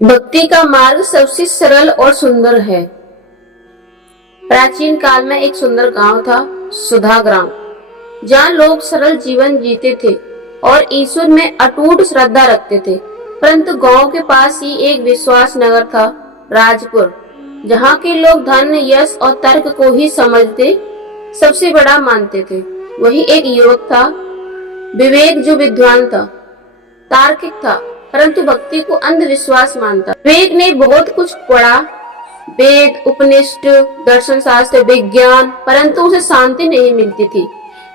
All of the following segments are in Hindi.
भक्ति का मार्ग सबसे सरल और सुंदर है। प्राचीन काल में एक सुंदर गांव था, सुधा ग्राम, जहाँ लोग सरल जीवन जीते थे और ईश्वर में अटूट श्रद्धा रखते थे। परंतु गांव के पास ही एक विश्वास नगर था, राजपुर, जहाँ के लोग धन, यश और तर्क को ही समझते सबसे बड़ा मानते थे। वही एक युवक था, विवेक, जो विद्वान था, तार्किक था, परंतु भक्ति को अंधविश्वास मानता। विवेक ने बहुत कुछ पढ़ा, वेद, उपनिषद, दर्शन शास्त्र, विज्ञान, परंतु उसे शांति नहीं मिलती थी।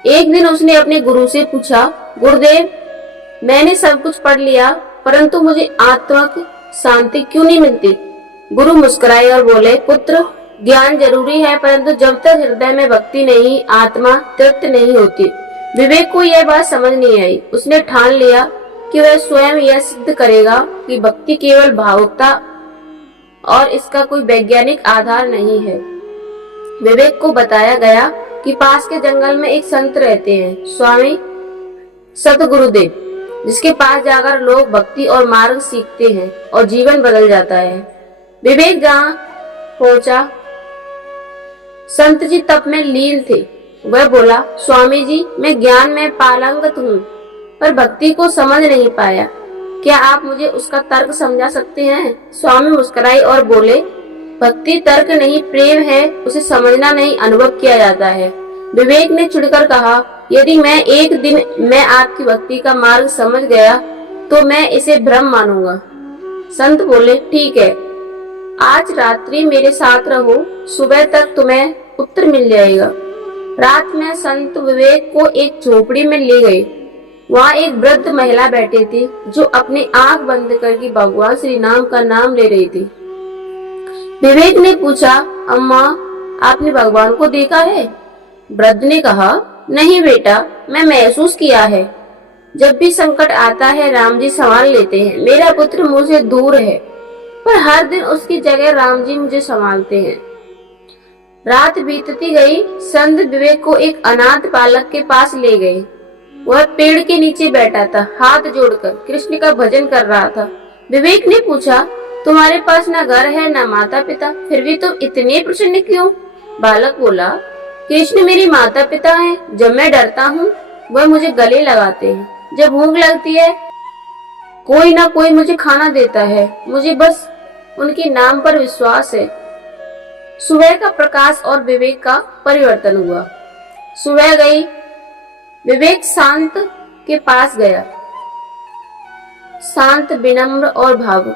एक दिन उसने अपने गुरु से पूछा, गुरुदेव, मैंने सब कुछ पढ़ लिया, परंतु मुझे आत्मा की शांति क्यों नहीं मिलती? गुरु मुस्कुराए और बोले, पुत्र, ज्ञान जरूरी है, परंतु जब तक हृदय में भक्ति नहीं, आत्मा तृप्त नहीं होती। विवेक को यह बात समझ नहीं आई। उसने ठान लिया कि वह स्वयं यह सिद्ध करेगा कि भक्ति केवल भावुकता और इसका कोई वैज्ञानिक आधार नहीं है। विवेक को बताया गया कि पास के जंगल में एक संत रहते हैं, स्वामी सतगुरुदेव, जिसके पास जाकर लोग भक्ति और मार्ग सीखते हैं और जीवन बदल जाता है। विवेक जहाँ पहुंचा, संत जी तप में लीन थे। वह बोला, स्वामी जी, मैं ज्ञान में पारंगत हूँ, पर भक्ति को समझ नहीं पाया। क्या आप मुझे उसका तर्क समझा सकते हैं? स्वामी मुस्कुराए और बोले, भक्ति तर्क नहीं, प्रेम है, उसे समझना नहीं, अनुभव किया जाता है। विवेक ने चिढ़कर कहा, यदि मैं एक दिन में आपकी भक्ति का मार्ग समझ गया तो मैं इसे भ्रम मानूंगा। संत बोले, ठीक है, आज रात्रि मेरे साथ रहो, सुबह तक तुम्हें उत्तर मिल जाएगा। रात में संत विवेक को एक झोपड़ी में ले गए। वहाँ एक वृद्ध महिला बैठी थी, जो अपनी आंख बंद करके भगवान श्री नाम का नाम ले रही थी। विवेक ने पूछा, अम्मा, आपने भगवान को देखा है? वृद्ध ने कहा, नहीं बेटा, मैं महसूस किया है। जब भी संकट आता है, राम जी संभाल लेते हैं। मेरा पुत्र मुझसे दूर है, पर हर दिन उसकी जगह राम जी मुझे संभालते हैं। रात बीतती गई। संत विवेक को एक अनाथ बालक के पास ले गए। वह पेड़ के नीचे बैठा था, हाथ जोड़कर कृष्ण का भजन कर रहा था। विवेक ने पूछा, तुम्हारे पास न घर है न माता पिता, फिर भी तुम इतने प्रसन्न क्यों? बालक बोला, कृष्ण मेरे माता पिता हैं। जब मैं डरता हूँ, वह मुझे गले लगाते हैं। जब भूख लगती है, कोई ना कोई मुझे खाना देता है। मुझे बस उनके नाम पर विश्वास है। सुबह का प्रकाश और विवेक का परिवर्तन हुआ। सुबह गई। विवेक शांत के पास गया, शांत, विनम्र और भावुक।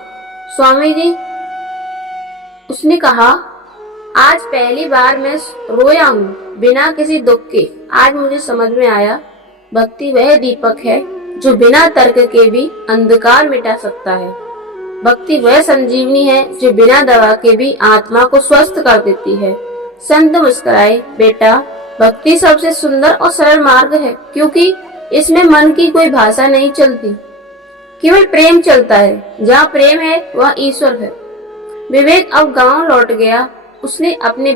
स्वामी जी, उसने कहा, आज पहली बार मैं रोया हूँ, बिना किसी दुख के। आज मुझे समझ में आया, भक्ति वह दीपक है जो बिना तर्क के भी अंधकार मिटा सकता है। भक्ति वह संजीवनी है जो बिना दवा के भी आत्मा को स्वस्थ कर देती है। संत मुस्कुराए, बेटा, भक्ति सबसे सुंदर और सरल मार्ग है, क्योंकि इसमें मन की कोई भाषा नहीं चलती, केवल प्रेम चलता है। जहाँ प्रेम है, वहाँ ईश्वर है। विवेक अब गांव लौट गया। उसने अपनी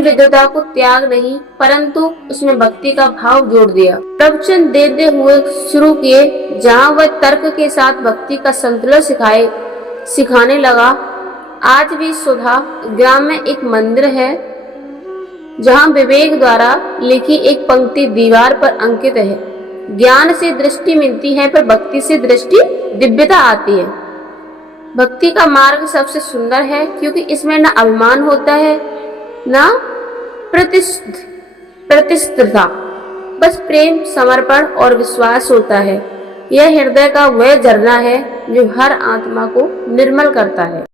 विद्वता को त्याग नहीं, परंतु उसमें भक्ति का भाव जोड़ दिया। प्रवचन देते हुए शुरू किए, जहाँ वह तर्क के साथ भक्ति का संतुलन सिखाने लगा। आज भी सुधा ग्राम में एक मंदिर है, जहाँ विवेक द्वारा लिखी एक पंक्ति दीवार पर अंकित है, ज्ञान से दृष्टि मिलती है, पर भक्ति से दृष्टि दिव्यता आती है। भक्ति का मार्ग सबसे सुंदर है, क्योंकि इसमें न अभिमान होता है न प्रतिष्ठा, बस प्रेम, समर्पण और विश्वास होता है। यह हृदय का वह झरना है जो हर आत्मा को निर्मल करता है।